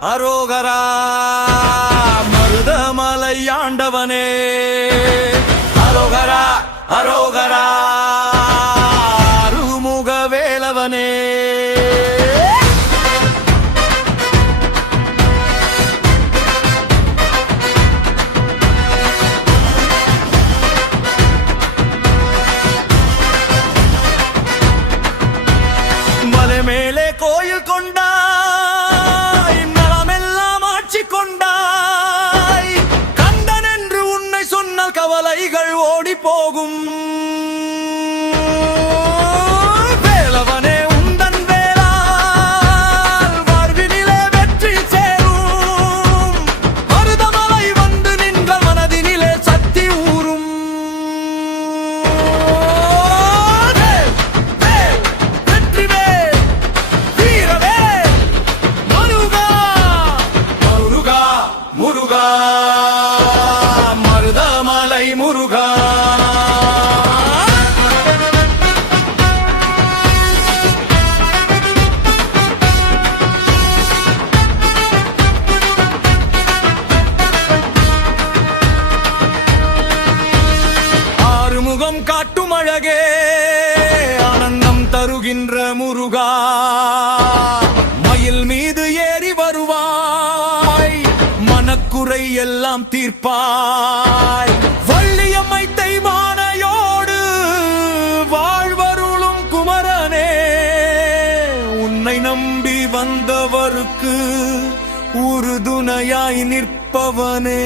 அரோகரா மருதமலை ஆண்டவனே அரோகரா அரோகரா அருமுக வேலவனே மலை மேலே கோயில் கொண்டாய் மரமெல்லாம் ஆட்சி கொண்டாய் கந்தன் என்று உன்னை சொன்னால் கவலைகள் ஓடி போகும் வேலவனே உந்தன் வேளால் வாழ்வினிலே வெற்றி சேரும் மருதமலை வந்து நின்ற மனதினிலே சக்தி ஊறும் முருகா மருதமலை முருகா ஆறுமுகம் காட்டும் அழகே ஆனந்தம் தருகின்ற முருகா மயில் மீது ஏறி வருவாய் மனக்குறை எல்லாம் தீர்ப்பாய் வள்ளியம்மை தெய்வானையோடு வாழ்வருளும் குமரனே உன்னை நம்பி வந்தவருக்கு உறுதுணையாய் நிற்பவனே